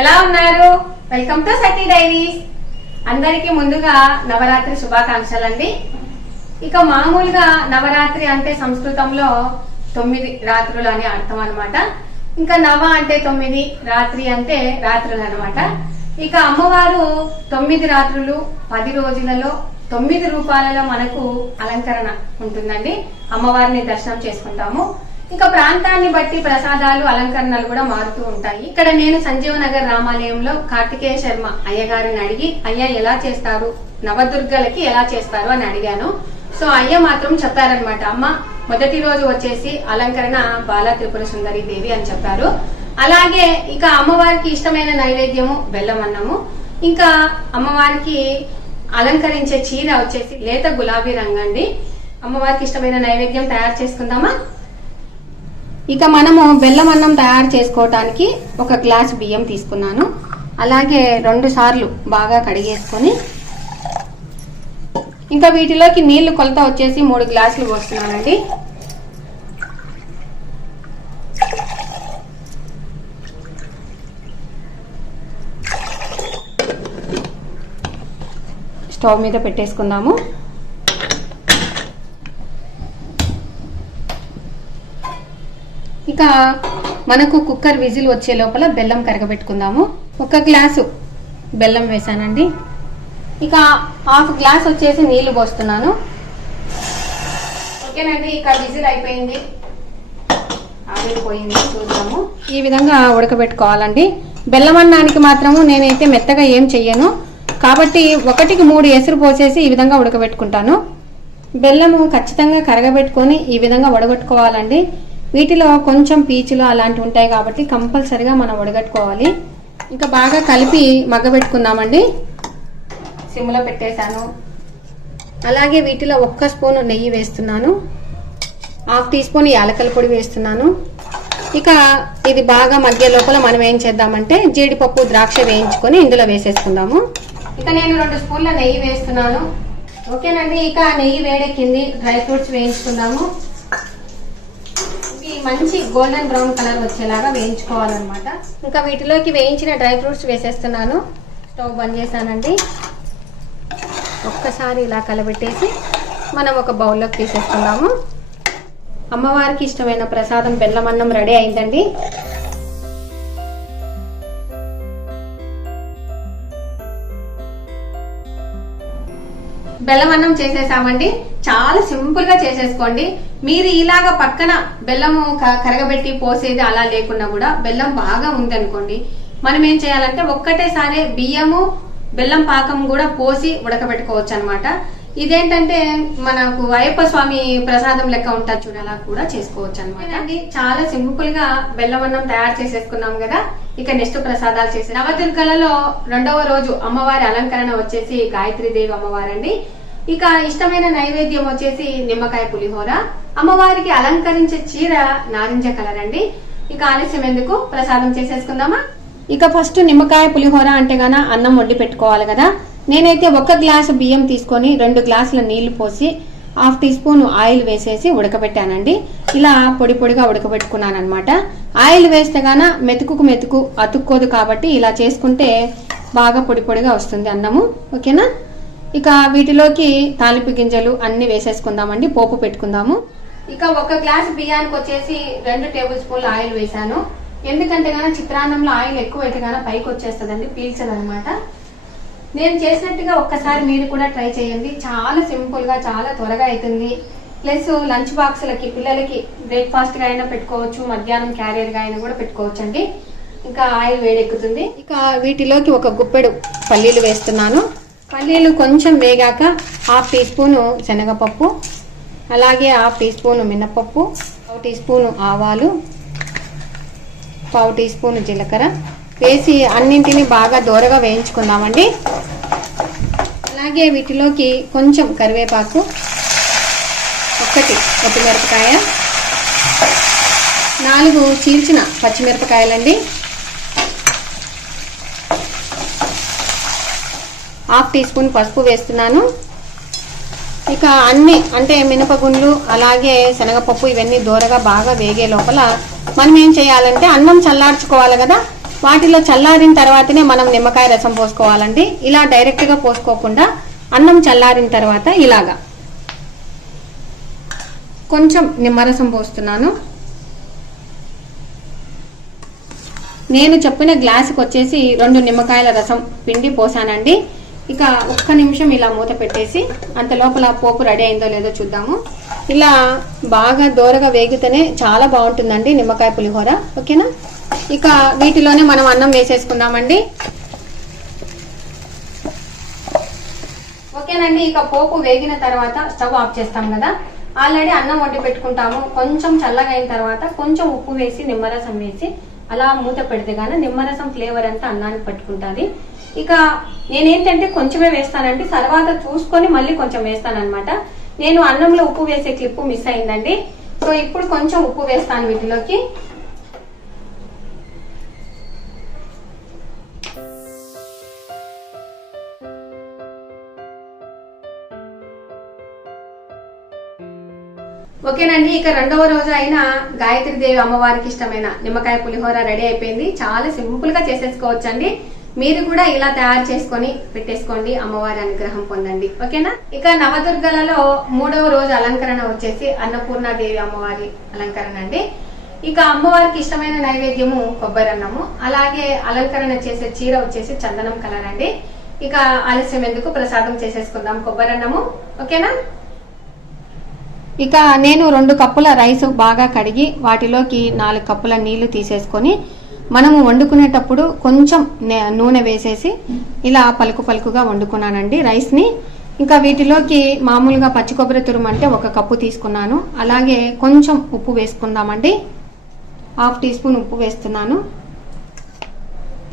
ఎలా ఉన్నారు? Welcome to Sakhi diaries. అందరికీ ముందుగా నవరాత్రి శుభాకాంక్షలు అండి. ఇక మామూలుగా నవరాత్రి అంటే సంస్కృతంలో 9 రాత్రులు అని అర్థం అనమాట. ఇంకా నవ అంటే 9, రాత్రి అంటే రాత్రులు అనమాట. ఇక అమ్మవారు 9 రాత్రులు 10 రోజులలో 9 రూపాలలో మనకు అలంకరణ ఉంటుందండి. అమ్మవారిని దర్శనం చేసుకుంటాము. ఇంకా ప్రాంతాన్ని బట్టి ప్రసాదాలు అలంకరణలు కూడా మారుతూ ఉంటాయి. ఇక్కడ నేను సంజీవనగర్ రామాలయంలో కార్తికేయ శర్మ అయ్యగారిని అడిగి అయ్య ఎలా చేస్తారు, నవదుర్గలకి ఎలా చేస్తారు అని అడిగాను. సో అయ్య మాత్రం చెప్పారనమాట, అమ్మ మొదటి రోజు వచ్చేసి అలంకరణ బాల త్రిపుర సుందరి దేవి అని చెప్పారు. అలాగే ఇక అమ్మవారికి ఇష్టమైన నైవేద్యము బెల్లం అన్నము. ఇంకా అమ్మవారికి అలంకరించే చీర వచ్చేసి లేత గులాబీ రంగండి. అమ్మవారికి ఇష్టమైన నైవేద్యం తయారు చేసుకుందామా? ఇక మనము బెల్లం అన్నం తయారు చేసుకోవటానికి 1 గ్లాస్ బియ్యం తీసుకున్నాను. అలాగే 2 సార్లు బాగా కడిగేసుకొని ఇంకా వీటిలోకి నీళ్లు కొలత వచ్చేసి 3 గ్లాసులు పోస్తున్నానండి. స్టవ్ మీద పెట్టేసుకుందాము. ఇక మనకు కుక్కర్ విజిల్ వచ్చే లోపల బెల్లం కరగబెట్టుకుందాము. 1 గ్లాసు బెల్లం వేసానండి. ఇక హాఫ్ గ్లాస్ వచ్చేసి నీళ్లు పోస్తున్నాను. ఓకేనండి, ఇక విజిల్ అయిపోయింది, ఆవిరిపోయింది. చూద్దాము. ఈ విధంగా ఉడకబెట్టుకోవాలండి. బెల్లం అన్నానికి మాత్రము నేనైతే మెత్తగా ఏం చెయ్యను కాబట్టి 1కి 3 ఎసురు పోసేసి ఈ విధంగా ఉడకబెట్టుకుంటాను. బెల్లము ఖచ్చితంగా కరగబెట్టుకొని ఈ విధంగా ఉడగొట్టుకోవాలండి. వీటిలో కొంచెం పీచులు అలాంటివి ఉంటాయి కాబట్టి కంపల్సరిగా మనం ఉడగట్టుకోవాలి. ఇంకా బాగా కలిపి మగ్గబెట్టుకుందామండి. సిమ్లో పెట్టేశాను. అలాగే వీటిలో 1 స్పూన్ నెయ్యి వేస్తున్నాను. 1/2 టీ స్పూన్ యాలకల పొడి వేస్తున్నాను. ఇక ఇది బాగా మగ్గే లోపల మనం ఏం చేద్దామంటే జీడిపప్పు ద్రాక్ష వేయించుకొని ఇందులో వేసేసుకుందాము. ఇక నేను 2 స్పూన్ల నెయ్యి వేస్తున్నాను. ఓకేనండి, ఇక నెయ్యి వేడెక్కింది. డ్రై ఫ్రూట్స్ వేయించుకుందాము. మంచి గోల్డెన్ బ్రౌన్ కలర్ వచ్చేలాగా వేయించుకోవాలన్నమాట. ఇంకా వీటిలోకి వేయించిన డ్రై ఫ్రూట్స్ వేసేస్తున్నాను. స్టవ్ బంద్ చేశానండి. ఒక్కసారి ఇలా కలబెట్టేసి మనం ఒక బౌల్లోకి తీసేసుకుందాము. అమ్మవారికి ఇష్టమైన ప్రసాదం బెల్లం అన్నం రెడీ అయిందండి. బెల్లం అన్నం చేసేసామండి. చాలా సింపుల్ గా చేసేసుకోండి. మీరు ఇలాగా పక్కన బెల్లము కరగబెట్టి పోసేది అలా లేకుండా కూడా బెల్లం బాగా ఉందనుకోండి, మనం ఏం చేయాలంటే ఒక్కటేసారి బియ్యము బెల్లం పాకం కూడా పోసి ఉడకబెట్టుకోవచ్చు అనమాట. ఇదేంటంటే మనకు అయ్యప్ప స్వామి ప్రసాదం లెక్క ఉంటుంది చూడ, అలా కూడా చేసుకోవచ్చు అనమాట. చాలా సింపుల్ గా బెల్లం అన్నం తయారు చేసేసుకున్నాం కదా. ఇక నెక్స్ట్ ప్రసాదాలు చేసి నవదుర్గలలో 2వ రోజు అమ్మవారి అలంకరణ వచ్చేసి గాయత్రీదేవి అమ్మవారండి. ఇక ఇష్టమైన నైవేద్యం వచ్చేసి నిమ్మకాయ పులిహోర. అమ్మవారికి అలంకరించే చీర నారింజ కలర్ అండి. ఇక ఆలస్యం ఎందుకు, ప్రసాదం చేసేసుకుందామా? ఇక ఫస్ట్ నిమ్మకాయ పులిహోర అంటే గాన అన్నం వండి పెట్టుకోవాలి కదా. నేనైతే 1 గ్లాసు బియ్యం తీసుకొని 2 గ్లాసుల నీళ్లు పోసి 1/2 టీ స్పూన్ ఆయిల్ వేసేసి ఉడకబెట్టానండి. ఇలా పొడి పొడిగా ఉడకబెట్టుకున్నాను అనమాట. ఆయిల్ వేస్తే గాన మెతుకు అతుక్కోదు కాబట్టి ఇలా చేసుకుంటే బాగా పొడి పొడిగా వస్తుంది అన్నము. ఓకేనా? ఇక వీటిలోకి తాలింపు గింజలు అన్ని వేసేసుకుందామండి. పోపు పెట్టుకుందాము. ఇక 1 గ్లాసు బియ్యానికి వచ్చేసి 2 టేబుల్ స్పూన్లు ఆయిల్ వేసాను. ఎందుకంటే గాన చిత్రాన్నంలో ఆయిల్ ఎక్కువ అయితే గాన పైకి వచ్చేస్తుందండి, పీల్చదనమాట. నేను చేసినట్టుగా ఒక్కసారి మీరు కూడా ట్రై చేయండి. చాలా సింపుల్ గా చాలా త్వరగా అవుతుంది. ప్లస్ లంచ్ బాక్సులకి పిల్లలకి బ్రేక్ఫాస్ట్ గా అయినా పెట్టుకోవచ్చు, మధ్యాహ్నం క్యారియర్ గా అయినా కూడా పెట్టుకోవచ్చు అండి. ఇంకా ఆయిల్ వేడెక్కుతుంది. ఇక వీటిలోకి 1 గుప్పెడు పల్లీలు వేస్తున్నాను. పల్లీలు కొంచెం వేగాక 1/2 టీ స్పూను శనగపప్పు, అలాగే 1/2 టీ స్పూను మినపప్పు, 1 టీ స్పూను ఆవాలు, 1/2 టీ స్పూను జీలకర్ర వేసి అన్నింటినీ బాగా దోరగా వేయించుకుందామండి. అలాగే వీటిలోకి కొంచెం కరివేపాకు, 1 పచ్చిమిరపకాయ, 4 చీల్చిన పచ్చిమిరపకాయలండి, 1/2 టీ స్పూన్ పసుపు వేస్తున్నాను. ఇక అన్ని అంటే మినపగుండ్లు అలాగే శనగపప్పు ఇవన్నీ దోరగా బాగా వేగే లోపల మనం ఏం చేయాలంటే అన్నం చల్లార్చుకోవాలి కదా. వాటిలో చల్లారిన తర్వాతనే మనం నిమ్మకాయ రసం పోసుకోవాలండి. ఇలా డైరెక్ట్ గా పోసుకోకుండా అన్నం చల్లారిన తర్వాత ఇలాగా కొంచెం నిమ్మరసం పోస్తున్నాను. నేను చెప్పిన గ్లాసుకి వచ్చేసి 2 నిమ్మకాయల రసం పిండి పోసానండి. ఇక ఒక్క నిమిషం ఇలా మూత పెట్టేసి అంత లోపల పోపు రెడీ అయిందో లేదో చూద్దాము. ఇలా బాగా దోరగా వేగితేనే చాలా బాగుంటుందండి నిమ్మకాయ పులిహోర. ఓకేనా, ఇక వీటిలోనే మనం అన్నం వేసేసుకుందామండి. ఓకేనండి, ఇక పోపు వేగిన తర్వాత స్టవ్ ఆఫ్ చేస్తాం కదా. ఆల్రెడీ అన్నం వండి పెట్టుకుంటాము. కొంచెం చల్లగా అయిన తర్వాత కొంచెం ఉప్పు వేసి నిమ్మరసం వేసి అలా మూత పెడితే గానీ నిమ్మరసం ఫ్లేవర్ అంతా అన్నానికి పట్టుకుంటుంది. ఇక నేనేంటంటే కొంచెమే వేస్తానండి, తర్వాత చూసుకొని మళ్ళీ కొంచెం వేస్తానన్నమాట. నేను అన్నంలో ఉప్పు వేసే క్లిప్పు మిస్ అయిందండి. సో ఇప్పుడు కొంచెం ఉప్పు వేస్తాను వీటిలోకి. ఓకేనండి, ఇక రెండవ రోజు అయిన గాయత్రీదేవి అమ్మవారికి ఇష్టమైన నిమ్మకాయ పులిహోర రెడీ అయిపోయింది. చాలా సింపుల్ గా చేసేసుకోవచ్చండి. మీరు కూడా ఇలా తయారు చేసుకొని పెట్టేసుకోండి, అమ్మవారి అనుగ్రహం పొందండి. ఓకేనా, ఇక నవదుర్గలలో 3వ రోజు అలంకరణ వచ్చేసి అన్నపూర్ణాదేవి అమ్మవారి అలంకరణ అండి. ఇక అమ్మవారికి ఇష్టమైన నైవేద్యము కొబ్బరి అన్నము, అలాగే అలంకరణ చేసే చీర వచ్చేసి చందనం కలర్ అండి. ఇక ఆలస్యం ఎందుకు, ప్రసాదం చేసేసుకుందాం కొబ్బరి అన్నము. ఓకేనా, ఇక నేను 2 కప్పుల రైస్ బాగా కడిగి వాటిలోకి 4 కప్పుల నీళ్లు తీసేసుకొని మనము వండుకునేటప్పుడు కొంచెం నూనె వేసేసి ఇలా పలుకు పలుకుగా వండుకున్నానండి రైస్ ని. ఇంకా వీటిలోకి మామూలుగా పచ్చి కొబ్బరి తురుము అంటే 1 కప్పు తీసుకున్నాను. అలాగే కొంచెం ఉప్పు వేసుకుందామండి. 1/2 టీ స్పూన్ ఉప్పు వేస్తున్నాను.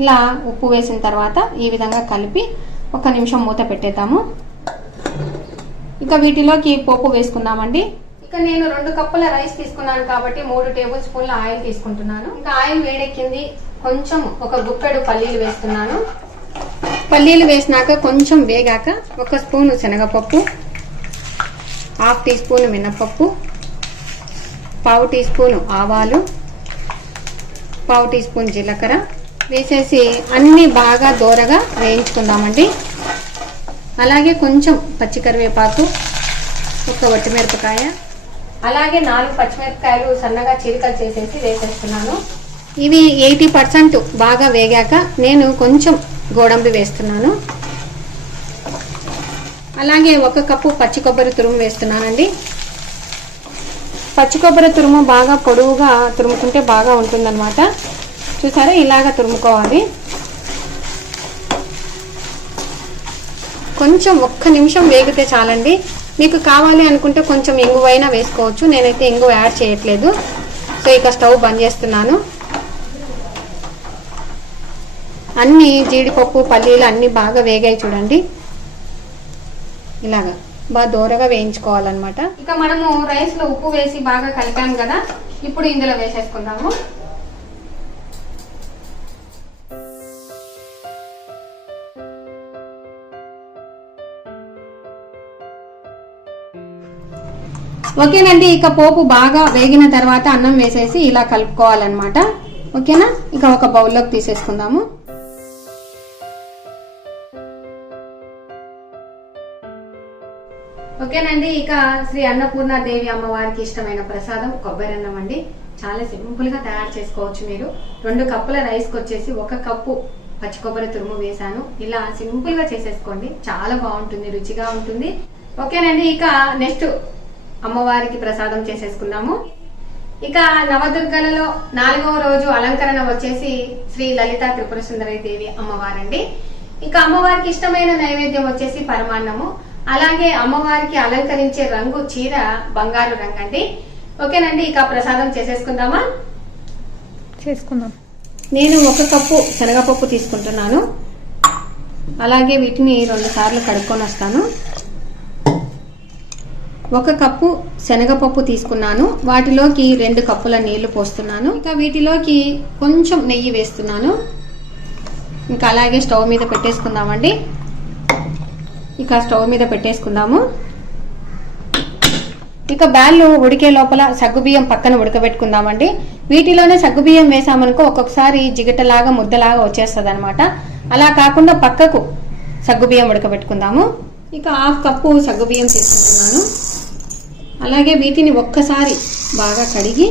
ఇలా ఉప్పు వేసిన తర్వాత ఈ విధంగా కలిపి 1 నిమిషం మూత పెట్టేద్దాము. ఇక వీటిలోకి పోపు వేసుకుందామండి. ఇక నేను 2 కప్పుల రైస్ తీసుకున్నాను కాబట్టి 3 టేబుల్ స్పూన్ల ఆయిల్ తీసుకుంటున్నాను. ఇంకా ఆయిల్ వేడెక్కింది, కొంచెం 1 గుప్పెడు పల్లీలు వేస్తున్నాను. పల్లీలు వేసినాక కొంచెం వేగాక 1 స్పూను శనగపప్పు, 1/2 టీ స్పూన్ మినపప్పు, 1/2 టీ స్పూన్ ఆవాలు, 1/2 టీ స్పూన్ జీలకర్ర వేసేసి అన్ని బాగా దోరగా వేయించుకుందామండి. అలాగే కొంచెం పచ్చికరివేపాకు, 1 వట్టిమిరపకాయ, అలాగే 4 పచ్చిమిరపకాయలు సన్నగా చీలికలు చేసేసి వేసేస్తున్నాను. ఇవి 80% బాగా వేగాక నేను కొంచెం గోడంబి వేస్తున్నాను. అలాగే 1 కప్పు పచ్చి కొబ్బరి తురుము వేస్తున్నానండి. పచ్చి కొబ్బరి తురుము బాగా పొడవుగా తురుముకుంటే బాగా ఉంటుందన్నమాట. చూసారా, ఇలాగా తురుముకోవాలి. కొంచెం 1 నిమిషం వేగితే చాలండి. మీకు కావాలి అనుకుంటే కొంచెం ఇంగువైనా వేసుకోవచ్చు. నేనైతే ఇంగువ యాడ్ చేయట్లేదు. సో ఇక స్టవ్ బంద్ చేస్తున్నాను. అన్ని జీడిపప్పు పల్లీలు అన్ని బాగా వేగాయి చూడండి. ఇలాగా బాగా దూరగా వేయించుకోవాలన్నమాట. ఇక మనము రైస్ లో ఉప్పు వేసి బాగా కలిపాం కదా, ఇప్పుడు ఇందులో వేసేసుకుందాము. ఓకేనండి, ఇక పోపు బాగా వేగిన తర్వాత అన్నం వేసేసి ఇలా కలుపుకోవాలన్నమాట. ఓకేనా, ఇక ఒక బౌల్లోకి తీసేసుకుందాము. ఓకేనండి, ఇక శ్రీ అన్నపూర్ణాదేవి అమ్మవారికి ఇష్టమైన ప్రసాదం కొబ్బరి అన్నం అండి. చాలా సింపుల్ గా తయారు చేసుకోవచ్చు మీరు. 2 కప్పుల రైస్ కి వచ్చేసి 1 కప్పు పచ్చి కొబ్బరి తురుము వేసాను. ఇలా సింపుల్ గా చేసేసుకోండి, చాలా బాగుంటుంది, రుచిగా ఉంటుంది. ఓకేనండి, ఇక నెక్స్ట్ అమ్మవారికి ప్రసాదం చేసేసుకున్నాము. ఇక నవదుర్గలలో 4వ రోజు అలంకరణ వచ్చేసి శ్రీ లలిత త్రిపుర సుందరి దేవి అమ్మవారండి. ఇక అమ్మవారికి ఇష్టమైన నైవేద్యం వచ్చేసి పరమాన్నము, అలాగే అమ్మవారికి అలంకరించే రంగు చీర బంగారు రంగు అండి. ఓకేనండి, ఇక ప్రసాదం చేసేసుకుందామా? చేసుకుందాం. నేను 1 కప్పు శనగపప్పు తీసుకుంటున్నాను. అలాగే వీటిని 2 సార్లు కడుక్కొని వస్తాను. 1 కప్పు శనగపప్పు తీసుకున్నాను. వాటిలోకి 2 కప్పుల నీళ్లు పోస్తున్నాను. ఇక వీటిలోకి కొంచెం నెయ్యి వేస్తున్నాను. ఇంకా అలాగే స్టవ్ మీద ఇక బ్యాళ్ళు ఉడికే లోపల సగ్గుబియ్యం పక్కన ఉడకబెట్టుకుందామండి. వీటిలోనే సగ్గుబియ్యం వేసామనుకో ఒక్కొక్కసారి జిగటలాగా ముద్దలాగా వచ్చేస్తుంది అనమాట. అలా కాకుండా పక్కకు సగ్గుబియ్యం ఉడకబెట్టుకుందాము. ఇక 1/2 కప్పు సగ్గుబియ్యం తీసుకుంటున్నాను. అలాగే వీటిని ఒక్కసారి బాగా కడిగి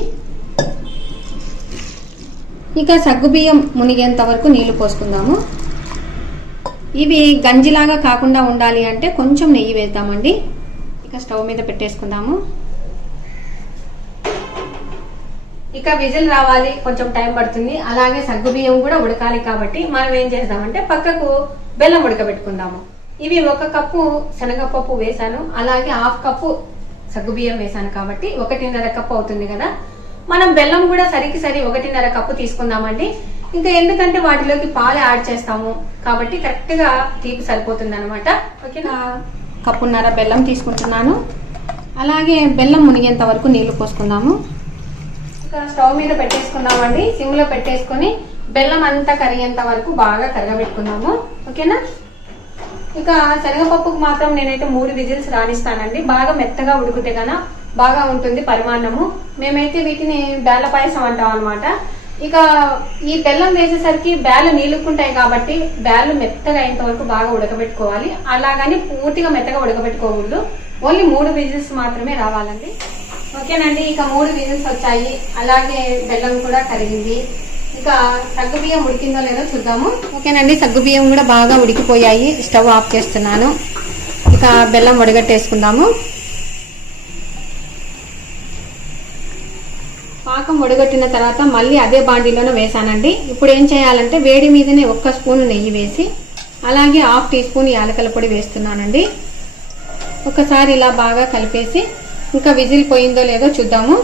ఇక సగ్గుబియ్యం మునిగేంత వరకు నీళ్లు పోసుకుందాము. ఇవి గంజిలాగా కాకుండా ఉండాలి అంటే కొంచెం నెయ్యి వేద్దామండి. ఇక స్టవ్ మీద పెట్టేసుకుందాము. ఇక విజిల్ రావాలి, కొంచెం టైం పడుతుంది. అలాగే సగ్గుబియ్యం కూడా ఉడకాలి కాబట్టి మనం ఏం చేద్దామంటే పక్కకు బెల్లం ఉడకబెట్టుకుందాము. ఇవి 1 కప్పు శనగపప్పు వేసాను, అలాగే 1/2 కప్పు సగ్గుబియ్యం వేసాను కాబట్టి 1.5 కప్పు అవుతుంది కదా. మనం బెల్లం కూడా సరికి సరి 1.5 కప్పు తీసుకుందామండి. ఇంకా ఎందుకంటే వాటిలోకి పాలు యాడ్ చేస్తాము కాబట్టి కరెక్ట్ గా తీపి సరిపోతుంది అనమాట. ఓకేనా, 1.5 కప్పు బెల్లం తీసుకుంటున్నాను. అలాగే బెల్లం మునిగేంత వరకు నీళ్లు పోసుకుందాము. ఇక స్టవ్ మీద పెట్టేసుకుందామండి. సిమ్ లో పెట్టేసుకుని బెల్లం అంతా కరిగేంత వరకు బాగా కరగబెట్టుకుందాము. ఓకేనా. ఇక శనగపప్పుకు మాత్రం నేనైతే 3 విజిల్స్ రాణిస్తానండి. బాగా మెత్తగా ఉడికితే గన బాగా ఉంటుంది పరిమాణము. మేమైతే వీటిని బేళ్ళ పాయసం అంటాం అనమాట. ఇక ఈ బెల్లం వేసేసరికి బ్యాళ్ళు నీళ్ళుకుంటాయి కాబట్టి బ్యాళ్ళు మెత్తగా అయ్యేంత వరకు బాగా ఉడకబెట్టుకోవాలి. అలాగని పూర్తిగా మెత్తగా ఉడకబెట్టుకోకూడదు. ఓన్లీ 3 విజిల్స్ మాత్రమే రావాలండి. ఓకేనండి, ఇక 3 విజిల్స్ వచ్చాయి. అలాగే బెల్లం కూడా కరిగింది. ఇక సగ్గుబియ్యం ఉడికిందో లేదో చూద్దాము. ఓకేనండి, సగ్గుబియ్యం కూడా బాగా ఉడికిపోయాయి. స్టవ్ ఆఫ్ చేస్తున్నాను. ఇక బెల్లం వడగట్టేసుకుందాము. పాకం వడగట్టిన తర్వాత మళ్ళీ అదే బాండీలోనే వేసానండి. ఇప్పుడు ఏం చేయాలంటే వేడి మీదనే 1 స్పూన్ నెయ్యి వేసి అలాగే 1/2 టీ స్పూన్ యాలకల పొడి వేస్తున్నానండి. ఒకసారి ఇలా బాగా కలిపేసి ఇంకా విజిల్ పోయిందో లేదో చూద్దాము.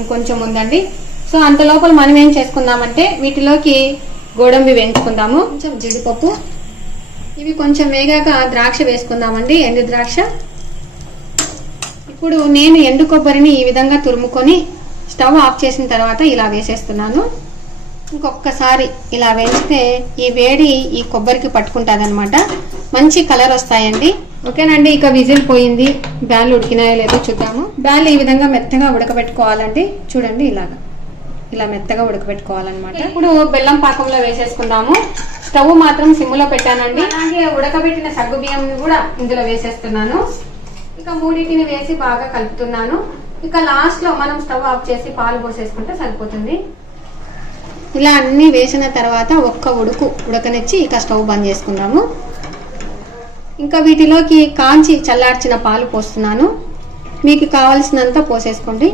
ఇంకొంచెం ఉందండి. సో అంత లోపల మనం ఏం చేసుకుందామంటే వీటిలోకి గోడంబి వేయించుకుందాము. కొంచెం జీడిపప్పు, ఇవి కొంచెం వేగాక ద్రాక్ష వేసుకుందామండి, ఎండు ద్రాక్ష. ఇప్పుడు నేను ఎండు కొబ్బరిని ఈ విధంగా తురుముకొని స్టవ్ ఆఫ్ చేసిన తర్వాత ఇలా వేసేస్తున్నాను. ఇంకొకసారి ఇలా వేస్తే ఈ వేడి ఈ కొబ్బరికి పట్టుకుంటుంది అనమాట. మంచి కలర్ వస్తాయండి. ఓకేనండి, ఇక విజిల్ పోయింది. బ్యాళ్ళు ఉడికినాయో లేదో చూద్దాము. బ్యాళ్ళు ఈ విధంగా మెత్తగా ఉడకబెట్టుకోవాలండి. చూడండి, ఇలా మెత్తగా ఉడకబెట్టుకోవాలన్నమాట. ఇప్పుడు బెల్లం పాకంలో వేసేసుకుందాము. స్టవ్ మాత్రం సిమ్లో పెట్టానండి. అలాగే ఉడకబెట్టిన సగ్గు బియ్యం కూడా ఇందులో వేసేస్తున్నాను. ఇక మూడింటిని వేసి బాగా కలుపుతున్నాను. ఇక లాస్ట్ లో మనం స్టవ్ ఆఫ్ చేసి పాలు పోసేసుకుంటే సరిపోతుంది. ఇలా అన్ని వేసిన తర్వాత ఒక్క ఉడకనిచ్చి ఇక స్టవ్ బంద్ చేసుకుందాము. ఇంకా వీటిలోకి కాంచి చల్లార్చిన పాలు పోస్తున్నాను. మీకు కావలసినంత పోసేసుకోండి.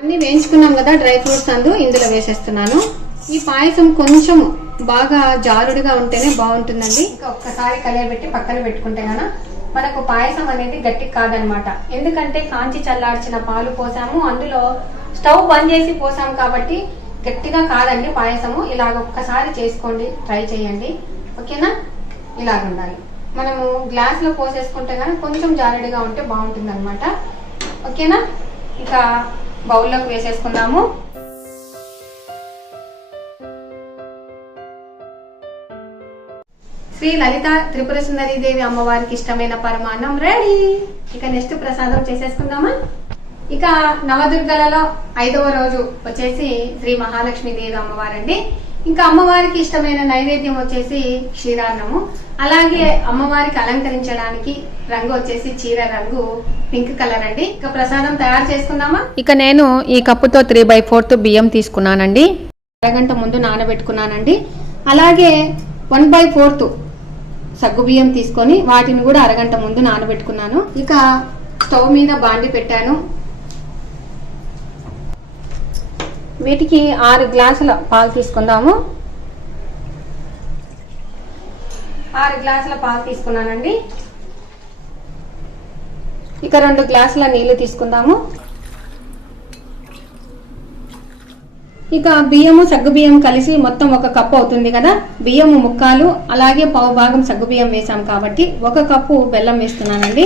అన్ని వేయించుకున్నాం కదా డ్రై ఫ్రూట్స్ ఇందులో వేసేస్తున్నాను. ఈ పాయసం కొంచెం బాగా జారుడుగా ఉంటేనే బాగుంటుందండి. ఇంకా ఒక్కసారి కలియబెట్టి పక్కన పెట్టుకుంటే గన మనకు పాయసం అనేది గట్టి కాదనమాట. ఎందుకంటే కాంచి చల్లార్చిన పాలు పోసాము, అందులో స్టవ్ బంద్ చేసి పోసాము కాబట్టి గట్టిగా కాదండి పాయసము. ఇలాగ ఒక్కసారి చేసుకోండి, ట్రై చేయండి. ఓకేనా, ఇలాగ ఉండాలి. మనము గ్లాస్ లో పోసేసుకుంటే కానీ కొంచెం జారుడుగా ఉంటే బాగుంటుంది అనమాట. ఓకేనా, ఇక బౌల్లోకి వేసేసుకుందాము. శ్రీ లలిత త్రిపుర సుందరి దేవి అమ్మవారికి ఇష్టమైన పరమాన్నం రెడీ. ఇక నెక్స్ట్ ప్రసాదం చేసేసుకుందామా. ఇక నవదుర్గలలో 5వ రోజు వచ్చేసి శ్రీ మహాలక్ష్మి దేవి అమ్మవారండి. ఇంకా అమ్మవారికి ఇష్టమైన నైవేద్యం వచ్చేసి క్షీరాన్నము. అలాగే అమ్మవారికి అలంకరించడానికి రంగు వచ్చేసి చీర రంగు పింక్ కలర్ అండి. ఇక ప్రసాదం తయారు చేసుకుందామా. ఇక నేను ఈ కప్పుతో 3/4 బియ్యం తీసుకున్నానండి. అరగంట ముందు నానబెట్టుకున్నానండి. అలాగే 1/4 సగ్గు బియ్యం తీసుకొని వాటిని కూడా అరగంట ముందు నానబెట్టుకున్నాను. ఇక స్టవ్ మీద బాండి పెట్టాను. వీటికి 6 గ్లాసుల పాలు తీసుకుందాము. 6 గ్లాసుల పాలు తీసుకున్నానండి. ఇక 2 గ్లాసుల నీళ్లు తీసుకుందాము. ఇక బియ్యము సగ్గు బియ్యం కలిసి మొత్తం 1 కప్పు అవుతుంది కదా. బియ్యము ముక్కాలు అలాగే పావు భాగం సగ్గు బియ్యం వేసాం కాబట్టి 1 కప్పు బెల్లం వేస్తున్నానండి.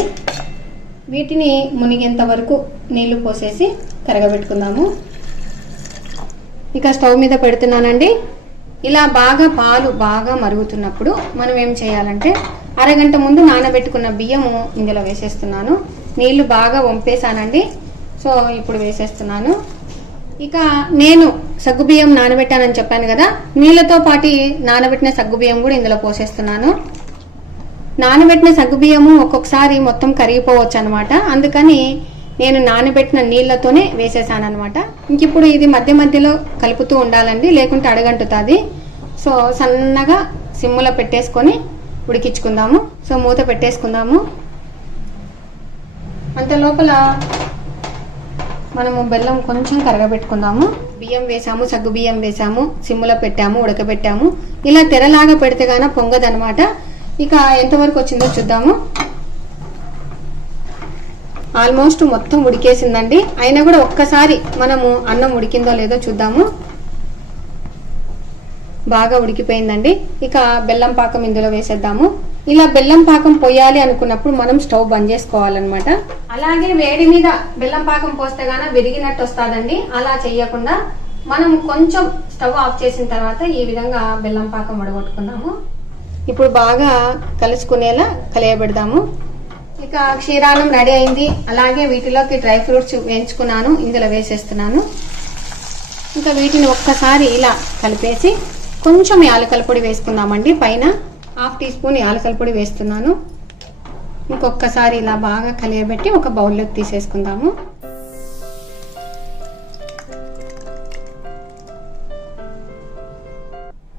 వీటిని మునిగేంత వరకు నీళ్లు పోసేసి కరగబెట్టుకుందాము. ఇక స్టవ్ మీద పెడుతున్నానండి. ఇలా పాలు బాగా మరుగుతున్నప్పుడు మనం ఏం చేయాలంటే అరగంట ముందు నానబెట్టుకున్న బియ్యము ఇందులో వేసేస్తున్నాను. నీళ్లు బాగా వంపేసానండి. సో ఇప్పుడు వేసేస్తున్నాను. ఇక నేను సగ్గుబియ్యం నానబెట్టానని చెప్పాను కదా, నీళ్లతో పాటు నానబెట్టిన సగ్గుబియ్యం కూడా ఇందులో పోసేస్తున్నాను. నానబెట్టిన సగ్గుబియ్యము ఒక్కొక్కసారి మొత్తం కరిగిపోవచ్చు అనమాట. అందుకని నేను నానబెట్టిన నీళ్లతోనే వేసేసాను అనమాట. ఇంక ఇప్పుడు ఇది మధ్య మధ్యలో కలుపుతూ ఉండాలండి, లేకుంటే అడగంటుతుంది. సో సన్నగా సిమ్ములో పెట్టేసుకొని ఉడికించుకుందాము. సో మూత పెట్టేసుకుందాము. అంత లోపల మనము బెల్లం కొంచెం కరగబెట్టుకుందాము. బియ్యం వేసాము, సగ్గు బియ్యం వేసాము, సిమ్ములో పెట్టాము, ఉడకబెట్టాము. ఇలా తెరలాగా పెడితే గాన పొంగదనమాట. ఇక ఎంతవరకు వచ్చిందో చూద్దాము. ఆల్మోస్ట్ మొత్తం ఉడికేసిందండి. అయినా కూడా ఒక్కసారి మనము అన్నం ఉడికిందో లేదో చూద్దాము. బాగా ఉడికిపోయిందండి. ఇక బెల్లం పాకం ఇందులో వేసేద్దాము. ఇలా బెల్లం పాకం పోయాలి అనుకున్నప్పుడు మనం స్టవ్ బంద్ చేసుకోవాలన్నమాట. అలాగే వేడి మీద బెల్లం పాకం పోస్తే గాన విరిగినట్టు వస్తుందండి. అలా చేయకుండా మనం కొంచెం స్టవ్ ఆఫ్ చేసిన తర్వాత ఈ విధంగా బెల్లం పాకం వడగొట్టుకుందాము. ఇప్పుడు బాగా కలుసుకునేలా కలియబెడదాము. ఇక క్షీరాన్నం రెడీ అయింది. అలాగే వీటిలోకి డ్రై ఫ్రూట్స్ వేయించుకున్నాను, ఇందులో వేసేస్తున్నాను. ఇంకా వీటిని ఒక్కసారి ఇలా కలిపేసి కొంచెం యాలకల పొడి వేసుకుందామండి. పైన 1/2 టీ స్పూన్ యాలకల పొడి వేస్తున్నాను. ఇంకొకసారి ఇలా బాగా కలియబెట్టి ఒక బౌల్లోకి తీసేసుకుందాము.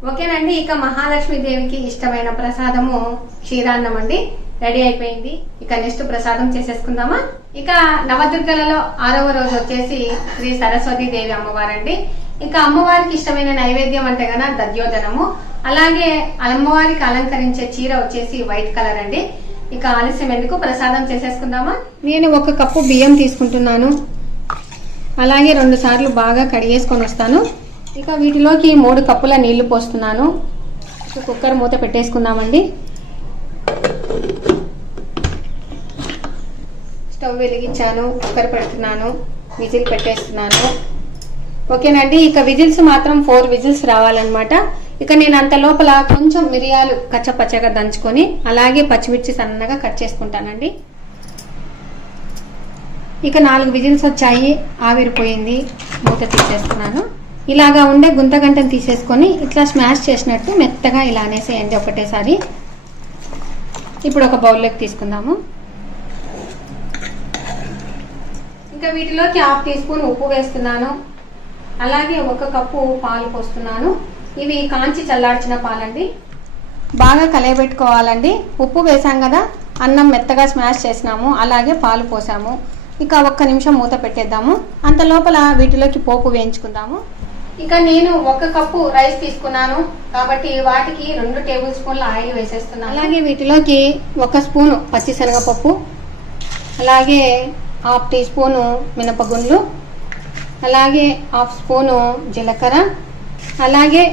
ఓకేనండి. ఇక మహాలక్ష్మీదేవికి ఇష్టమైన ప్రసాదము క్షీరాన్నం అండి రెడీ అయిపోయింది. ఇక నెక్స్ట్ ప్రసాదం చేసేసుకుందామా. ఇక నవదుర్గలలో 6వ రోజు వచ్చేసి శ్రీ సరస్వతి దేవి అమ్మవారండి. ఇక అమ్మవారికి ఇష్టమైన నైవేద్యం అంటే గన దద్యోజనము. అలాగే అమ్మవారికి అలంకరించే చీర వచ్చేసి వైట్ కలర్ అండి. ఇక ఆలస్యం ఎందుకు, ప్రసాదం చేసేసుకుందామా. నేను 1 కప్పు బియ్యం తీసుకుంటున్నాను. అలాగే 2 సార్లు బాగా కడిగేసుకొని వస్తాను. ఇక వీటిలోకి 3 కప్పుల నీళ్లు పోస్తున్నాను. ఇక కుక్కర్ మూత పెట్టేసుకుందామండి. స్టవ్ వెలిగించాను, కుక్కర్ పెడుతున్నాను, విజిల్ పెట్టేస్తున్నాను. ఓకేనండి. ఇక విజిల్స్ మాత్రం 4 విజిల్స్ రావాలన్నమాట. ఇక నేను అంత లోపల కొంచెం మిరియాలు కచ్చపచ్చగా దంచుకొని అలాగే పచ్చిమిర్చి సన్నగా కట్ చేసుకుంటానండి. ఇక 4 విజిల్స్ వచ్చాయి, ఆవిరిపోయింది. మూత తీసేస్తున్నాను. ఇలాగా ఉండే గుంతగంటను తీసేసుకొని ఇట్లా స్మాష్ చేసినట్టు మెత్తగా ఇలా అనేసేయండి ఒకటేసారి. ఇప్పుడు ఒక బౌల్లోకి తీసుకుందాము. ఇంకా వీటిలోకి 1/2 టీ స్పూన్ ఉప్పు వేస్తున్నాను. అలాగే 1 కప్పు పాలు పోస్తున్నాను. ఇవి కాంచి చల్లార్చిన పాలండి. బాగా కలయబెట్టుకోవాలండి. ఉప్పు వేసాం కదా, అన్నం మెత్తగా స్మాష్ చేసినాము, అలాగే పాలు పోసాము. ఇక 1 నిమిషం మూత పెట్టేద్దాము. అంత లోపల వీటిలోకి పోపు వేయించుకుందాము. ఇక నేను 1 కప్పు రైస్ తీసుకున్నాను కాబట్టి వాటికి 2 టేబుల్ స్పూన్ల ఆయిల్ వేసేస్తున్నాను. అలాగే వీటిలోకి 1 స్పూను పచ్చిశనగపప్పు, అలాగే 1/2 టీ స్పూను మినపగుండ్లు, అలాగే 1/2 స్పూను జీలకర్ర, అలాగే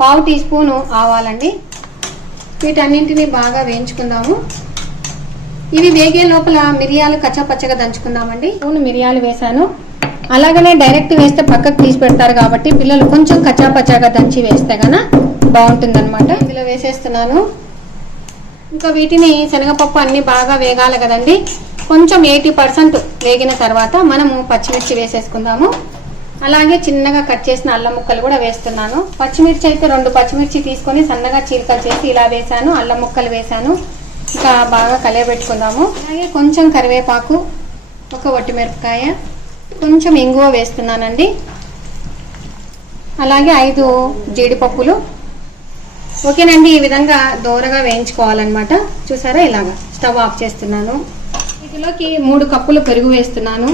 1/2 టీ స్పూను ఆవాలండి. వీటన్నింటినీ బాగా వేయించుకుందాము. ఇవి వేగే లోపల మిరియాలు కచ్చపచ్చగా దంచుకుందామండి. స్పూను మిరియాలు వేసాను. అలాగనే డైరెక్ట్ వేస్తే పక్కకు తీసి పెడతారు కాబట్టి పిల్లలు కొంచెం కచ్చాపచ్చాగా దంచి వేస్తే గన బాగుంటుంది అనమాట. ఇందులో వేసేస్తున్నాను. ఇంకా వీటిని శనగపప్పు అన్ని బాగా వేగాలి కదండి. కొంచెం 80% వేగిన తర్వాత మనము పచ్చిమిర్చి వేసేసుకుందాము. అలాగే చిన్నగా కట్ చేసిన అల్లం ముక్కలు కూడా వేస్తున్నాను. పచ్చిమిర్చి అయితే 2 పచ్చిమిర్చి తీసుకొని సన్నగా చీలికలు చేసి ఇలా వేసాను, అల్లం ముక్కలు వేసాను. ఇంకా బాగా కలియబెట్టుకుందాము. అలాగే కొంచెం కరివేపాకు, 1 వట్టిమిరపకాయ, కొంచెం ఇంగువ వేస్తున్నానండి. అలాగే 5 జీడిపప్పులు. ఓకేనండి. ఈ విధంగా దోరగా వేయించుకోవాలన్నమాట. చూసారా, ఇలాగా. స్టవ్ ఆఫ్ చేస్తున్నాను. వీటిలోకి 3 కప్పులు పెరుగు వేస్తున్నాను.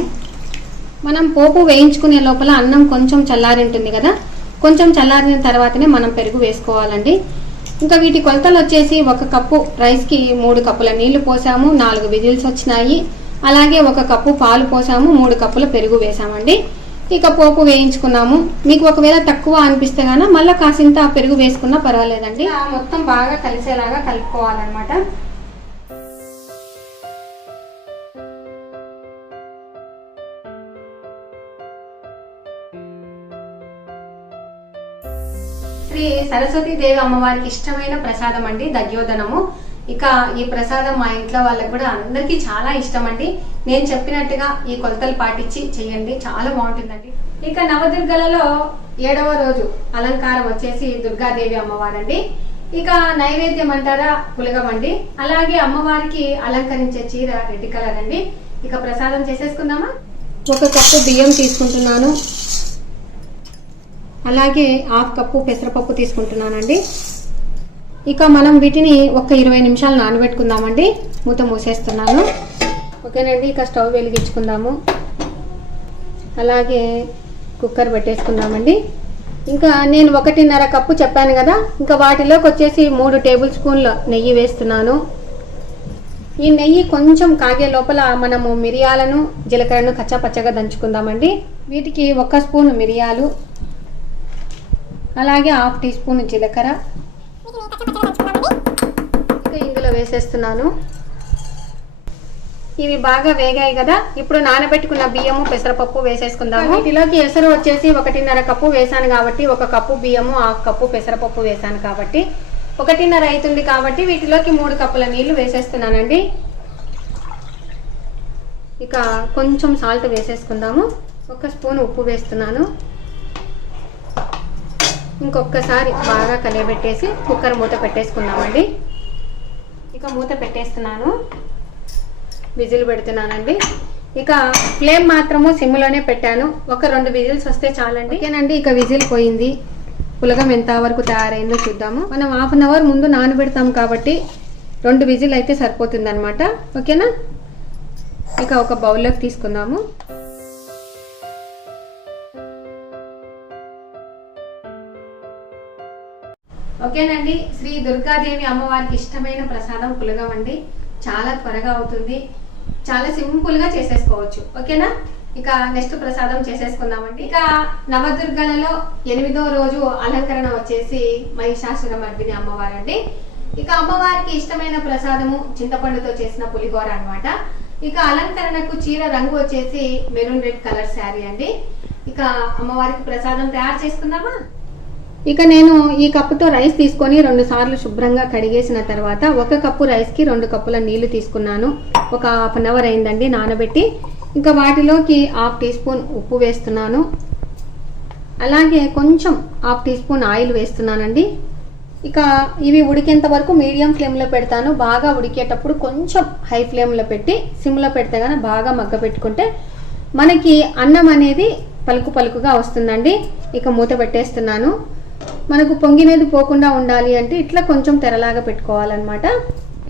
మనం పోపు వేయించుకునే లోపల అన్నం కొంచెం చల్లారి ఉంటుంది కదా, కొంచెం చల్లారిన తర్వాతనే మనం పెరుగు వేసుకోవాలండి. ఇంకా వీటి కొలతలు వచ్చేసి 1 కప్పు రైస్కి 3 కప్పుల నీళ్లు పోసాము, 4 విజిల్స్ వచ్చినాయి. అలాగే 1 కప్పు పాలు పోసాము, 3 కప్పుల పెరుగు వేసామండి. ఇక పోపు వేయించుకున్నాము. మీకు ఒకవేళ తక్కువ అనిపిస్తే గాన మళ్ళీ కాసింత పెరుగు వేసుకున్నా పర్వాలేదండి. మొత్తం బాగా కలిసేలాగా కలుపుకోవాలన్నమాట. శ్రీ శ్రీ సరస్వతీ దేవి అమ్మవారికి ఇష్టమైన ప్రసాదం అండి దధ్యోదనము. ఇక ఈ ప్రసాదం మా ఇంట్లో వాళ్ళకి కూడా అందరికీ చాలా ఇష్టం అండి. నేను చెప్పినట్టుగా ఈ కొలతలు పాటించి చేయండి, చాలా బాగుంటుందండి. ఇక నవదుర్గలలో 7వ రోజు అలంకారం వచ్చేసి దుర్గాదేవి అమ్మవారండి. ఇక నైవేద్యం అంటారా పులగం అండి. అలాగే అమ్మవారికి అలంకరించే చీర రెడ్ కలర్ అండి. ఇక ప్రసాదం చేసేసుకుందామా. 1 కప్పు బియ్యం తీసుకుంటున్నాను, అలాగే 1/2 కప్పు పెసరపప్పు తీసుకుంటున్నానండి. ఇక మనం వీటిని ఒక 20 నిమిషాలు నానబెట్టుకుందామండి. మూత మూసేస్తున్నాను. ఓకేనండి. ఇక స్టవ్ వెలిగించుకుందాము, అలాగే కుక్కర్ పెట్టేసుకుందామండి. ఇంకా నేను 1.5 కప్పు చెప్పాను కదా, ఇంకా వాటిలోకి వచ్చేసి 3 టేబుల్ స్పూన్ల నెయ్యి వేస్తున్నాను. ఈ నెయ్యి కొంచెం కాగే లోపల మనము మిరియాలను జీలకర్రను కచ్చాపచ్చగా దంచుకుందామండి. వీటికి 1 స్పూన్ మిరియాలు, అలాగే 1/2 టీ స్పూన్ జీలకర్ర ఇక ఇందులో వేసేస్తున్నాను. ఇవి బాగా వేగాయి కదా, ఇప్పుడు నానబెట్టుకున్న బియ్యము పెసరపప్పు వేసేసుకుందాము. వీటిలోకి ఎసరు వచ్చేసి 1.5 కప్పు వేసాను కాబట్టి 1 కప్పు బియ్యము 1/2 కప్పు పెసరపప్పు వేసాను కాబట్టి 1.5 అవుతుంది కాబట్టి వీటిలోకి 3 కప్పుల నీళ్లు వేసేస్తున్నానండి. ఇక కొంచెం సాల్ట్ వేసేసుకుందాము. 1 స్పూన్ ఉప్పు వేస్తున్నాను. ఇంకొకసారి బాగా కలియబెట్టేసి కుక్కర్ మూత పెట్టేసుకుందామండి. ఇక మూత పెట్టేస్తున్నాను, విజిల్ పెడుతున్నానండి. ఇక ఫ్లేమ్ మాత్రము సిమ్లోనే పెట్టాను. ఒక 2 విజిల్స్ వస్తే చాలండి. ఓకేనండి. ఇక విజిల్ పోయింది. పులగం ఎంత వరకు తయారైందో చూద్దాము. మనం 1/2 అవర్ ముందు నానబెడతాం కాబట్టి 2 విజిల్ అయితే సరిపోతుంది అనమాట. ఓకేనా. ఇక ఒక బౌల్లోకి తీసుకుందాము. ఓకేనండి. శ్రీ దుర్గాదేవి అమ్మవారికి ఇష్టమైన ప్రసాదం పులగం అండి. చాలా త్వరగా అవుతుంది, చాలా సింపుల్ గా చేసేసుకోవచ్చు. ఓకేనా. ఇక నెక్స్ట్ ప్రసాదం చేసేసుకుందామండి. ఇక నవదుర్గలలో 8వ రోజు అలంకరణ వచ్చేసి మహిషాసుర మర్దిని అమ్మవారండి. ఇక అమ్మవారికి ఇష్టమైన ప్రసాదము చింతపండుతో చేసిన పులిహోర అన్నమాట. ఇక అలంకరణకు చీర రంగు వచ్చేసి మెరూన్ రెడ్ కలర్ శారీ అండి. ఇక అమ్మవారికి ప్రసాదం తయారు చేసుకుందామా. ఇక నేను ఈ కప్పుతో రైస్ తీసుకొని 2 సార్లు శుభ్రంగా కడిగేసిన తర్వాత 1 కప్పు రైస్కి 2 కప్పుల నీళ్లు తీసుకున్నాను. ఒక 1/2 అవర్ అయిందండి నానబెట్టి. ఇంకా వాటిలోకి 1/2 టీ స్పూన్ ఉప్పు వేస్తున్నాను, అలాగే కొంచెం 1/2 టీ స్పూన్ ఆయిల్ వేస్తున్నానండి. ఇక ఇవి ఉడికేంత వరకు మీడియం ఫ్లేమ్లో పెడతాను. బాగా ఉడికేటప్పుడు కొంచెం హై ఫ్లేమ్లో పెట్టి సిమ్లో పెడితే కానీ బాగా మగ్గ పెట్టుకుంటే మనకి అన్నం అనేది పలుకు పలుకుగా వస్తుందండి. ఇక మూత పెట్టేస్తున్నాను. మనకు పొంగినేది పోకుండా ఉండాలి అంటే ఇట్లా కొంచెం తెరలాగా పెట్టుకోవాలన్నమాట.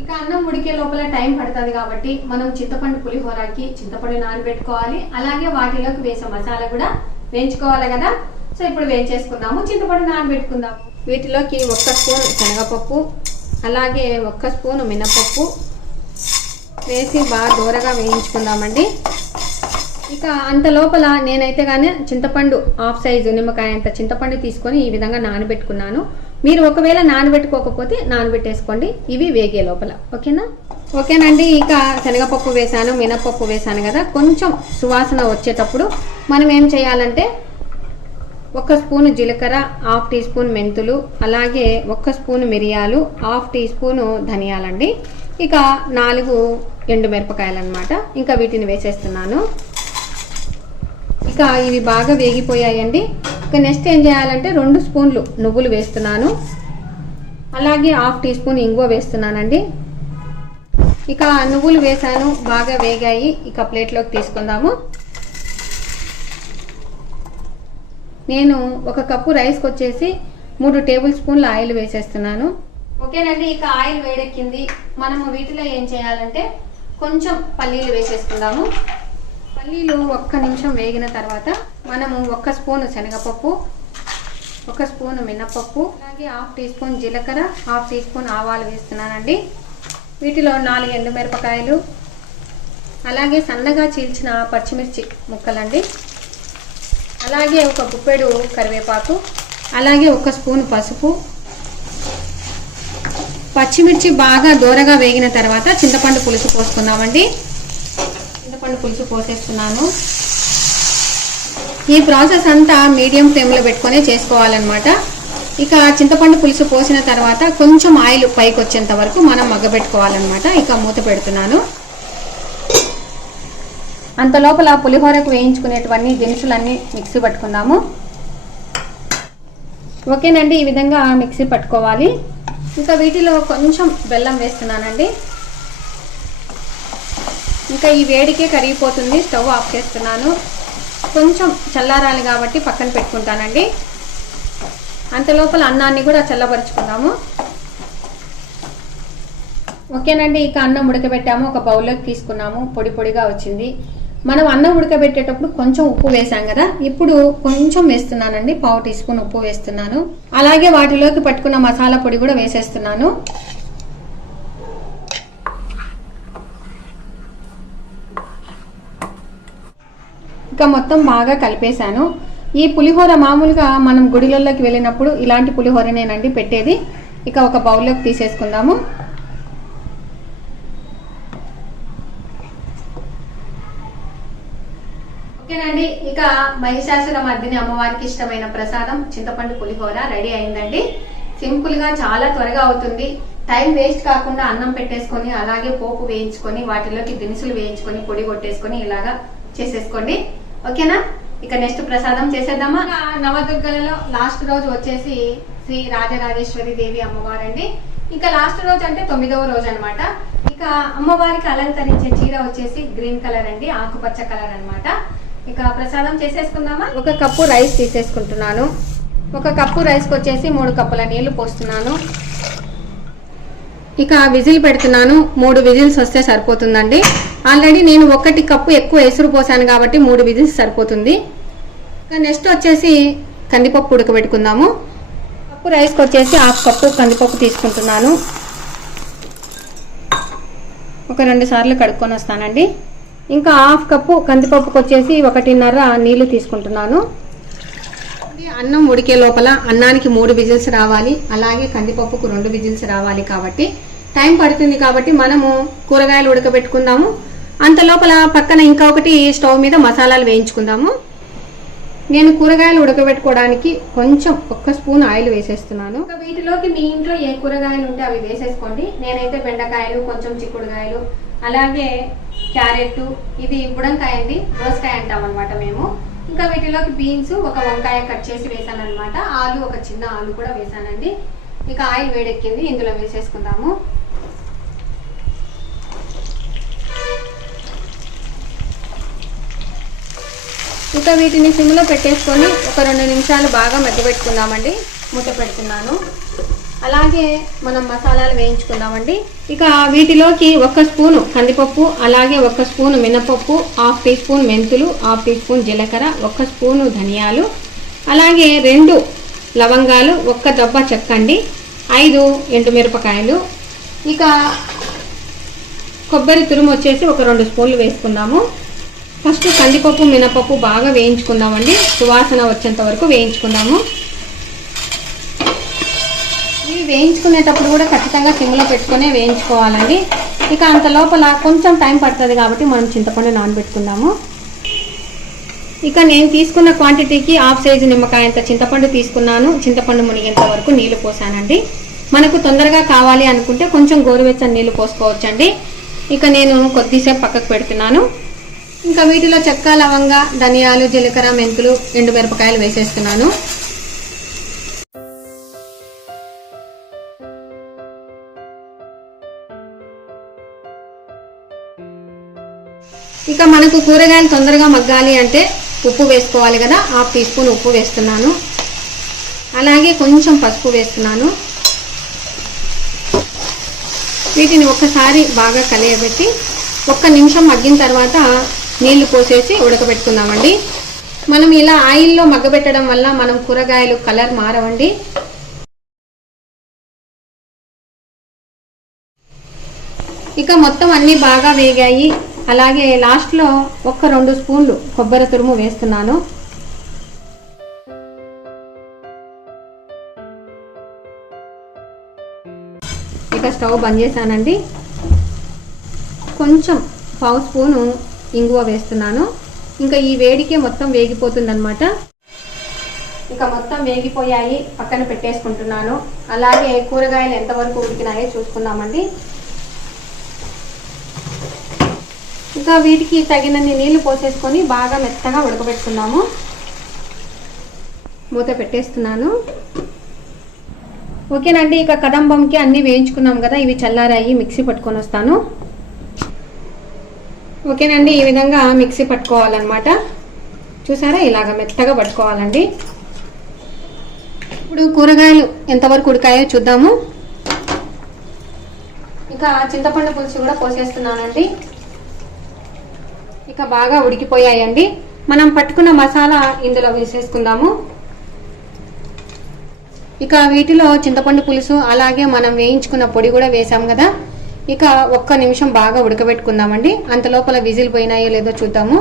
ఇక అన్నం ఉడికే లోపల టైం పడుతుంది కాబట్టి మనం చింతపండు పులిహోరకి చింతపండు నానబెట్టుకోవాలి, అలాగే వాటిలోకి వేసే మసాలా కూడా వేయించుకోవాలి కదా. సో ఇప్పుడు వేయించేసుకుందాము. చింతపండు నానబెట్టుకుందాము. వీటిలోకి 1 స్పూన్ శనగపప్పు, అలాగే 1 స్పూన్ మినపప్పు వేసి బాగా దూరగా వేయించుకుందామండి. ఇక అంత లోపల నేనైతే కానీ చింతపండు 1/2 సైజు నిమ్మకాయ అంత చింతపండు తీసుకొని ఈ విధంగా నానబెట్టుకున్నాను. మీరు ఒకవేళ నానబెట్టుకోకపోతే నానబెట్టేసుకోండి ఇవి వేగే లోపల. ఓకేనా. ఓకేనండి. ఇక శనగపప్పు వేసాను, మినపప్పు వేసాను కదా, కొంచెం సువాసన వచ్చేటప్పుడు మనం ఏం చేయాలంటే 1 స్పూన్ జీలకర్ర, 1/2 టీ స్పూన్ మెంతులు, అలాగే 1 స్పూన్ మిరియాలు, 1/2 టీ స్పూన్ ధనియాలండి. ఇక 4 ఎండుమిరపకాయలు అన్నమాట. ఇంకా వీటిని వేసేస్తున్నాను. ఇక ఇవి బాగా వేగిపోయాయండి. ఇక నెక్స్ట్ ఏం చేయాలంటే 2 స్పూన్లు నువ్వులు వేస్తున్నాను, అలాగే 1/2 టీ స్పూన్ ఇంగువ వేస్తున్నానండి. ఇక నువ్వులు వేసాను, బాగా వేగాయి. ఇక ప్లేట్లోకి తీసుకుందాము. నేను 1 కప్పు రైస్కి వచ్చేసి 3 టేబుల్ స్పూన్ల ఆయిల్ వేసేస్తున్నాను. ఓకేనండి. ఇక ఆయిల్ వేడెక్కింది. మనము వీటిలో ఏం చేయాలంటే కొంచెం పల్లీలు వేసేసుకుందాము. పల్లీలు 1 నిమిషం వేగిన తర్వాత మనము 1 స్పూన్ శనగపప్పు, 1 స్పూన్ మినపప్పు, అలాగే 1/2 టీ స్పూన్ జీలకర్ర, 1/2 టీ స్పూన్ ఆవాలు వేస్తున్నానండి. వీటిలో 4 ఎండుమిరపకాయలు, అలాగే సన్నగా చీల్చిన పచ్చిమిర్చి ముక్కలండి, అలాగే 1 గుప్పెడు కరివేపాకు, అలాగే 1 స్పూన్ పసుపు. పచ్చిమిర్చి బాగా దూరగా వేగిన తర్వాత చింతపండు పులుసు పోసుకుందామండి. చింతపండు పులుసు పోసేస్తున్నాను. ఈ ప్రాసెస్ అంతా మీడియం ఫ్లేమ్లో పెట్టుకొని చేసుకోవాలన్నమాట. ఇక చింతపండు పులుసు పోసిన తర్వాత కొంచెం ఆయిల్ పైకి వచ్చేంత వరకు మనం మగ్గబెట్టుకోవాలన్నమాట. ఇక మూత పెడుతున్నాను. అంత లోపల పులిహోరకు వేయించుకునేటువంటి దినుసులన్నీ మిక్సీ పట్టుకుందాము. ఓకేనండి, ఈ విధంగా మిక్సీ పట్టుకోవాలి. ఇంకా వీటిలో కొంచెం బెల్లం వేస్తున్నానండి. ఇంకా ఈ వేడికే కరిగిపోతుంది. స్టవ్ ఆఫ్ చేస్తున్నాను. కొంచెం చల్లారాలి కాబట్టి పక్కన పెట్టుకుంటానండి. అంత లోపల అన్నాన్ని కూడా చల్లబరుచుకుందాము. ఓకేనండి, ఇక అన్నం ఉడకబెట్టాము. ఒక బౌల్లోకి తీసుకున్నాము. పొడి పొడిగా వచ్చింది. మనం అన్నం ఉడకబెట్టేటప్పుడు కొంచెం ఉప్పు వేసాం కదా, ఇప్పుడు కొంచెం వేస్తున్నానండి. 1/2 టీ స్పూన్ ఉప్పు వేస్తున్నాను. అలాగే వాటిలోకి పట్టుకున్న మసాలా పొడి కూడా వేసేస్తున్నాను. ఇక మొత్తం బాగా కలిపేశాను. ఈ పులిహోర మామూలుగా మనం గుడిలలోకి వెళ్ళినప్పుడు ఇలాంటి పులిహోరనేనండి పెట్టేది. ఇక ఒక బౌల్లోకి తీసేసుకుందాము. ఓకేనండి, ఇక మహిషాసుర మర్దిని అమ్మవారికి ఇష్టమైన ప్రసాదం చింతపండు పులిహోర రెడీ అయిందండి. సింపుల్ గా చాలా త్వరగా అవుతుంది. టైం వేస్ట్ కాకుండా అన్నం పెట్టేసుకొని అలాగే పోపు వేయించుకొని వాటిలోకి దినుసులు వేయించుకొని పొడి కొట్టేసుకొని ఇలాగా చేసేసుకోండి. ఓకేనా? ఇక నెక్స్ట్ ప్రసాదం చేసేద్దామా. నవదుర్గలలో లాస్ట్ రోజు వచ్చేసి శ్రీ రాజరాజేశ్వరి దేవి అమ్మవారండి. ఇంకా లాస్ట్ రోజు అంటే 9వ రోజు అనమాట. ఇక అమ్మవారికి అలంకరించే చీర వచ్చేసి గ్రీన్ కలర్ అండి, ఆకుపచ్చ కలర్ అనమాట. ఇక ప్రసాదం చేసేసుకుందామా. 1 కప్పు రైస్ తీసేసుకుంటున్నాను. 1 కప్పు రైస్కి వచ్చేసి 3 కప్పుల నీళ్లు పోస్తున్నాను. ఇక విజిల్ పెడుతున్నాను. 3 విజిల్స్ వస్తే సరిపోతుందండి. ఆల్రెడీ నేను 1 కప్పు ఎక్కువ ఎసురు పోసాను కాబట్టి 3 విజిల్స్ సరిపోతుంది. ఇక నెక్స్ట్ వచ్చేసి కందిపప్పు ఉడకబెట్టుకుందాము. కప్పు రైస్కి వచ్చేసి 1/2 కప్పు కందిపప్పు తీసుకుంటున్నాను. ఒక 2 సార్లు కడుక్కొని వస్తానండి. ఇంకా 1/2 కప్పు కందిపప్పుకి వచ్చేసి 1.5 నీళ్లు తీసుకుంటున్నాను. అన్నం ఉడికే లోపల అన్నానికి 3 విజిల్స్ రావాలి, అలాగే కందిపప్పుకు 2 విజిల్స్ రావాలి కాబట్టి టైం పడుతుంది. కాబట్టి మనము కూరగాయలు ఉడకబెట్టుకుందాము. అంత లోపల పక్కన ఇంకా ఒకటి స్టవ్ మీద మసాలాలు వేయించుకుందాము. నేను కూరగాయలు ఉడకబెట్టుకోవడానికి కొంచెం 1 స్పూన్ ఆయిల్ వేసేస్తున్నాను. వీటిలోకి మీ ఇంట్లో ఏ కూరగాయలు ఉంటే అవి వేసేసుకోండి. నేనైతే బెండకాయలు, కొంచెం చిక్కుడుకాయలు, అలాగే క్యారెట్, ఇది బుడంకాయ అండి, దోసకాయ అంటాం అనమాట మేము. ఇంకా వీటిలోకి బీన్స్, 1 వంకాయ కట్ చేసి వేసాను అనమాట. ఆలు, 1 చిన్న ఆలు కూడా వేసానండి. ఇక ఆయిల్ వేడెక్కింది, ఇందులో వేసేసుకుందాము. ఇక వీటిని సిమ్లో పెట్టేసుకొని ఒక 2 నిమిషాలు బాగా మగ్గబెట్టుకుందామండి. మూత పెడుతున్నాను. అలాగే మనం మసాలాలు వేయించుకుందామండి. ఇక వీటిలోకి 1 స్పూను కందిపప్పు, అలాగే 1 స్పూను మినపప్పు, 1/2 టీ స్పూన్ మెంతులు, 1/2 టీ స్పూన్ జీలకర్ర, 1 స్పూను ధనియాలు, అలాగే 2 లవంగాలు, 1 దబ్బ చెక్క అండి, 5 ఎండుమిరపకాయలు. ఇక కొబ్బరి తురుము వచ్చేసి ఒక 2 స్పూన్లు వేసుకుందాము. ఫస్ట్ కందిపప్పు, మినపప్పు బాగా వేయించుకుందామండి. సువాసన వచ్చేంత వరకు వేయించుకుందాము. ఇవి వేయించుకునేటప్పుడు కూడా ఖచ్చితంగా సిమ్లో పెట్టుకునే వేయించుకోవాలండి. ఇక అంత లోపల కొంచెం టైం పడుతుంది కాబట్టి మనం చింతపండు నానబెట్టుకుందాము. ఇక నేను తీసుకున్న క్వాంటిటీకి 1/2 సైజు నిమ్మకాయ అంత చింతపండు తీసుకున్నాను. చింతపండు మునిగేంత వరకు నీళ్లు పోసానండి. మనకు తొందరగా కావాలి అనుకుంటే కొంచెం గోరువెచ్చని నీళ్లు పోసుకోవచ్చండి. ఇక నేను కొద్దిసేపు పక్కకు పెడుతున్నాను. ఇంకా వీటిలో చెక్క, లవంగ, ధనియాలు, జీలకర్ర, మెంతులు, ఎండుమిరపకాయలు వేసేస్తున్నాను. ఇక మనకు కూరగాయలు తొందరగా మగ్గాలి అంటే ఉప్పు వేసుకోవాలి కదా, 1/2 టీ స్పూన్ ఉప్పు వేస్తున్నాను. అలాగే కొంచెం పసుపు వేస్తున్నాను. వీటిని ఒక్కసారి బాగా కలియబెట్టి 1 నిమిషం మగ్గిన తర్వాత నీళ్లు పోసేసి ఉడకబెట్టుకుందామండి. మనం ఇలా ఆయిల్లో మగ్గబెట్టడం వల్ల మనం కూరగాయలు కలర్ మారవండి. ఇక మొత్తం అన్నీ బాగా వేగాయి. అలాగే లాస్ట్లో 1-2 స్పూన్లు కొబ్బరి తురుము వేస్తున్నాను. ఇక స్టవ్ బంద్ చేశానండి. కొంచెం 1/2 స్పూను ఇంగువ వేస్తున్నాను. ఇంకా ఈ వేడికే మొత్తం వేగిపోతుందన్నమాట. ఇక మొత్తం వేగిపోయాయి, పక్కన పెట్టేసుకుంటున్నాను. అలాగే కూరగాయలు ఎంతవరకు ఉడికినాయో చూసుకుందామండి. ఇంకా వీటికి తగినన్ని నీళ్లు పోసేసుకొని బాగా మెత్తగా ఉడకబెట్టుకుందాము. మూత పెట్టేస్తున్నాను. ఓకేనండి, ఇక కదంబంకి అన్నీ వేయించుకున్నాం కదా, ఇవి చల్లారాయి, మిక్సీ పట్టుకొని వస్తాను. ఓకేనండి, ఈ విధంగా మిక్సీ పట్టుకోవాలన్నమాట. చూసారా, ఇలాగ మెత్తగా పట్టుకోవాలండి. ఇప్పుడు కూరగాయలు ఎంతవరకు ఉడికాయో చూద్దాము. ఇక చింతపండు పులుసు కూడా పోసేస్తున్నానండి. ఇక బాగా ఉడికిపోయాయండి. మనం పట్టుకున్న మసాలా ఇందులో వేసేసుకుందాము. ఇక వీటిలో చింతపండు పులుసు అలాగే మనం వేయించుకున్న పొడి కూడా వేసాం కదా. ఇక 1 నిమిషం బాగా ఉడకబెట్టుకుందామండి. అంత లోపల విజిల్ పోయినాయో లేదో చూద్దాము.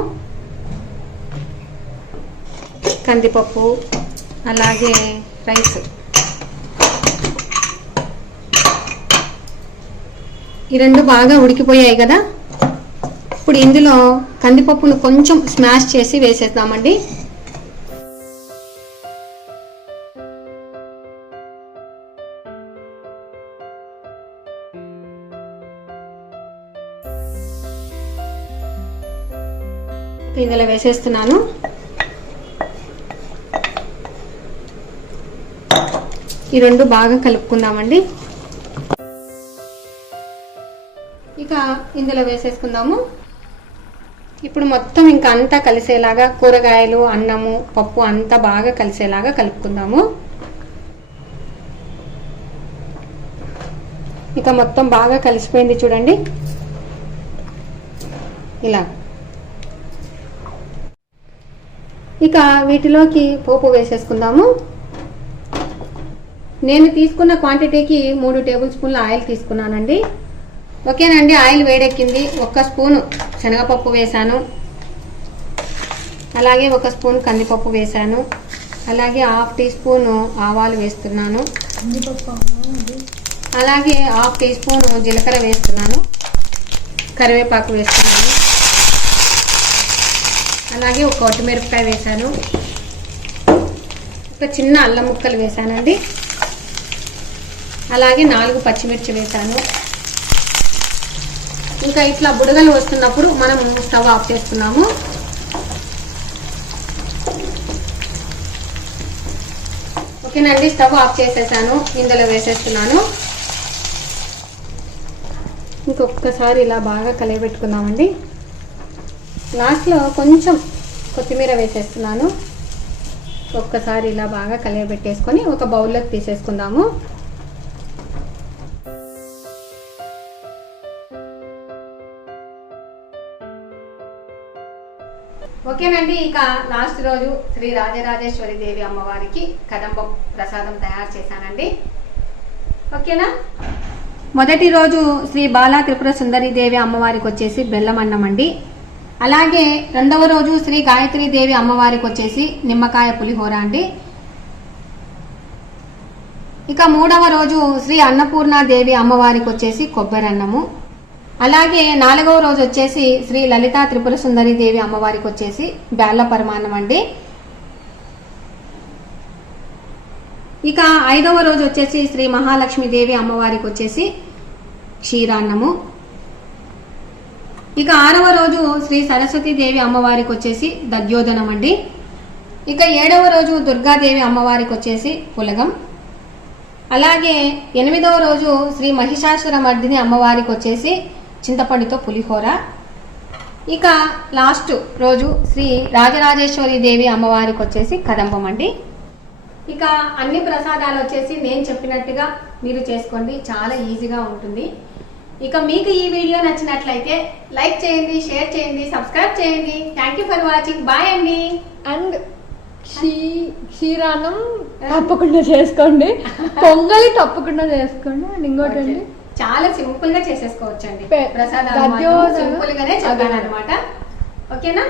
కందిపప్పు అలాగే రైస్ ఈ రెండు బాగా ఉడికిపోయాయి కదా. ఇప్పుడు ఇందులో కందిపప్పును కొంచెం స్మాష్ చేసి వేసేద్దామండి. ఇందులో వేసేస్తున్నాను. ఈ రెండు బాగా కలుపుకుందామండి. ఇక ఇందులో వేసేసుకుందాము. ఇప్పుడు మొత్తం ఇంకా అంతా కలిసేలాగా కూరగాయలు, అన్నము, పప్పు అంతా బాగా కలిసేలాగా కలుపుకుందాము. ఇక మొత్తం బాగా కలిసిపోయింది చూడండి, ఇలా. ఇక వీటిలోకి పోపు వేసేసుకుందాము. నేను తీసుకున్న క్వాంటిటీకి 3 టేబుల్ స్పూన్ల ఆయిల్ తీసుకున్నానండి. ఓకేనండి, ఆయిల్ వేడెక్కింది. 1 స్పూను శనగపప్పు వేసాను, అలాగే 1 స్పూన్ కందిపప్పు వేసాను, అలాగే 1/2 టీ స్పూను ఆవాలు వేస్తున్నాను, అలాగే 1/2 టీ స్పూను జీలకర్ర వేస్తున్నాను, కరివేపాకు వేస్తున్నాను, అలాగే 1 కొత్తిమీరకాయ వేసాను, ఒక చిన్న అల్లం ముక్కలు వేసానండి, అలాగే 4 పచ్చిమిర్చి వేసాను. ఇంకా ఇట్లా బుడగలు వస్తున్నప్పుడు మనం స్టవ్ ఆఫ్ చేస్తున్నాము. ఓకేనండి, స్టవ్ ఆఫ్ చేసేసాను. ఇందులో వేసేస్తున్నాను. ఇంకొకసారి ఇలా బాగా కలియబెట్టుకుందామండి. లాస్ట్లో కొంచెం కొత్తిమీర వేసేస్తున్నాను. ఒక్కసారి ఇలా బాగా కలియబెట్టేసుకొని ఒక బౌల్లోకి తీసేసుకుందాము. ఓకేనండి, ఇక లాస్ట్ రోజు శ్రీ రాజరాజేశ్వరి దేవి అమ్మవారికి కదంబం ప్రసాదం తయారు చేశానండి. ఓకేనా. మొదటి రోజు శ్రీ బాలా త్రిపుర సుందరి దేవి అమ్మవారికి వచ్చేసి బెల్లం అన్నం అండి. అలాగే రెండవ రోజు శ్రీ గాయత్రి దేవి అమ్మవారికి వచ్చేసి నిమ్మకాయ పులిహోర అండి. ఇక మూడవ రోజు శ్రీ అన్నపూర్ణ దేవి అమ్మవారికి వచ్చేసి కొబ్బరి అన్నము. అలాగే 4వ రోజు వచ్చేసి శ్రీ లలితా త్రిపుర సుందరి దేవి అమ్మవారికి వచ్చేసి బేళ్ల పరమాన్నం అండి. ఇక 5వ రోజు వచ్చేసి శ్రీ మహాలక్ష్మి దేవి అమ్మవారికి వచ్చేసి క్షీరాన్నము. ఇక 6వ రోజు శ్రీ సరస్వతి దేవి అమ్మవారికి వచ్చేసి దద్యోదనం అండి. ఇక 7వ రోజు దుర్గాదేవి అమ్మవారికి వచ్చేసి పులగం. అలాగే 8వ రోజు శ్రీ మహిషాసుర మర్దిని అమ్మవారికి వచ్చేసి చింతపండుతో పులిహోర. ఇక లాస్ట్ రోజు శ్రీ రాజరాజేశ్వరి దేవి అమ్మవారికి వచ్చేసి కదంబం అండి. ఇక అన్ని ప్రసాదాలు వచ్చేసి నేను చెప్పినట్టుగా మీరు చేసుకోండి, చాలా ఈజీగా ఉంటుంది. ఇక మీకు ఈ వీడియో నచ్చినట్లయితే లైక్ చేయండి, షేర్ చేయండి, సబ్స్క్రైబ్ చేయండి. Thank you for watching. Bye అండి. అండ్ క్షీరాన్నం తప్పకుండా చేసుకోండి, పొంగలి తప్పకుండా చేసుకోండి. అండ్ ఇంకోటండి, చాలా సింపుల్ గా చేసేసుకోవచ్చు అండి ప్రసాదాలు, సింపుల్ గానే చెప్పాను అనమాట. ఓకేనా.